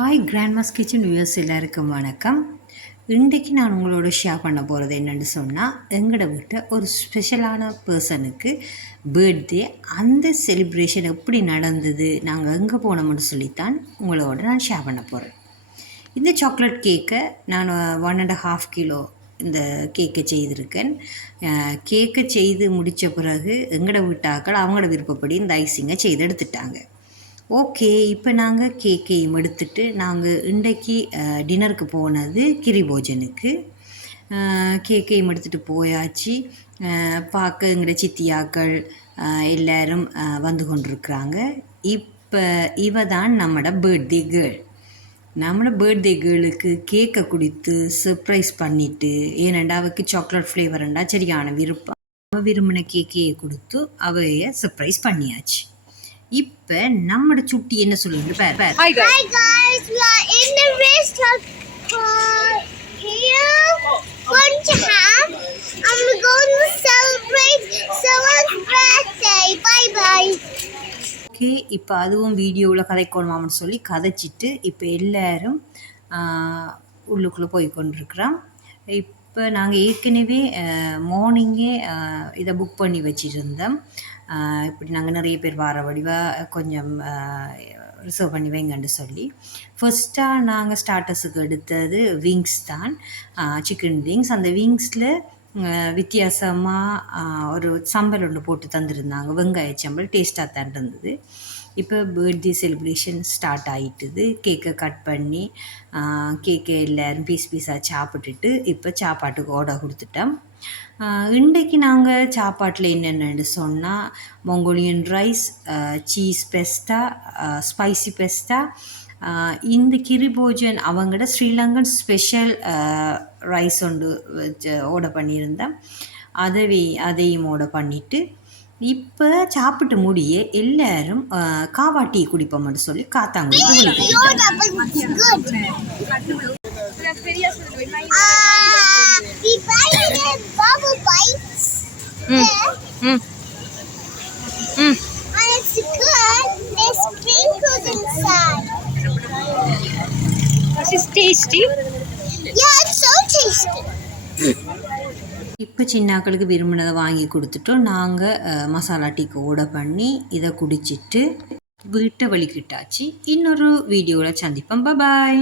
Hi Grandma's kitchen viewers எல்லாருக்கும் வணக்கம். இன்றைக்கு நான் உங்களோட ஷேர் பண்ண போகிறது என்னென்னு சொன்னால், எங்களோட வீட்டில் ஒரு ஸ்பெஷலான பர்சனுக்கு பர்த்டே. அந்த செலிப்ரேஷன் எப்படி நடந்தது, நாங்கள் எங்கே போனோம்னு சொல்லித்தான் உங்களோட நான் ஷேர் பண்ண போகிறேன். இந்த சாக்லேட் கேக்கை நான் 1.5 கிலோ இந்த கேக்கை செய்திருக்கேன். கேக்கை செய்து முடித்த பிறகு எங்களோட வீட்டாக்கள் அவங்களோட விருப்பப்படி இந்த ஐசிங்கை செய்து எடுத்துட்டாங்க. ஓகே, இப்போ நாங்கள் கேக்கையும் எடுத்துட்டு நாங்கள் இன்றைக்கு டின்னருக்கு போனது கிரிபோஜனுக்கு. கேக்கையும் எடுத்துகிட்டு போயாச்சு. பார்க்க எங்களோட சித்தியாக்கள் எல்லோரும் வந்து கொண்டிருக்கிறாங்க. இப்போ இவ தான் நம்மளோட பர்த்டே கேர்ள். நம்மளோட பர்த்டே கேர்ளுக்கு கேக்கை கொடுத்து சர்ப்ரைஸ் பண்ணிவிட்டு, ஏனண்டா அவளுக்கு சாக்லேட் ஃப்ளேவர்ண்டா சரியான விருப்பம். அவள் விரும்பின கேக்கையை கொடுத்து அவைய சர்ப்ரைஸ் பண்ணியாச்சு. இப்போ நம்மட சுட்டி என்ன சொல்லுது பாரு. Hi guys, we are in the restaurant here. Going to have and we're going to celebrate someone's birthday. Bye bye. Okay, இப்போ அதுவும் வீடியோவில் கதைக்கணுமான்னு சொல்லி கதைச்சிட்டு இப்போ எல்லாரும் உள்ளுக்குள்ளே போய் கொண்டிருக்கிறோம். இப்போ நாங்கள் ஏற்கனவே மார்னிங்கே இதை புக் பண்ணி வச்சுருந்தோம். இப்படி நாங்கள் நிறைய பேர் வார வடிவாக கொஞ்சம் ரிசர்வ் பண்ணி வைங்கன்னு சொல்லி ஃபர்ஸ்ட்டாக நாங்கள் ஸ்டார்டர்ஸுக்கு எடுத்தது விங்ஸ் தான், சிக்கன் விங்ஸ். அந்த விங்ஸில் வித்தியாசமாக ஒரு சம்பல் ஒன்று போட்டு தந்துருந்தாங்க, வெங்காய சம்பல். டேஸ்ட்டாக தான் இருந்தது. இப்போ பர்த்டே செலிப்ரேஷன் ஸ்டார்ட் ஆகிட்டுது. கேக்கை கட் பண்ணி கேக்கை எல்லோரும் பீஸாக சாப்பிட்டுட்டு இப்போ சாப்பாட்டுக்கு ஆர்டர் கொடுத்துட்டோம். இன்றைக்கு நாங்கள் சாப்பாட்டில் என்னென்னு சொன்னால், மங்கோலியன் ரைஸ், சீஸ் பெஸ்டா, ஸ்பைசி பெஸ்டா. இந்த கிரிபோஜன் அவங்களோட ஸ்ரீலங்கன் ஸ்பெஷல் ரைஸ் ஒன்று ஆர்டர் பண்ணியிருந்தேன். அதையும் ஆர்டர் பண்ணிவிட்டு இப்போ சாப்பிட்டு முடிய எல்லாரும் காவா டீ குடிப்போம்னு சொல்லி Kattankudy We buy the bubble bites. And it's good. There's sprinkles inside. This is tasty. Yeah, it's so tasty. இப்போ சின்னாக்களுக்கு விரும்பினதை வாங்கி கொடுத்துட்டோம். நாங்கள் மசாலா டீக்கு ஆர்டர் பண்ணி இதை குடிச்சிட்டு வீட்டை வலிக்கிட்டாச்சு. இன்னொரு வீடியோவில் சந்திப்போம். பாய்.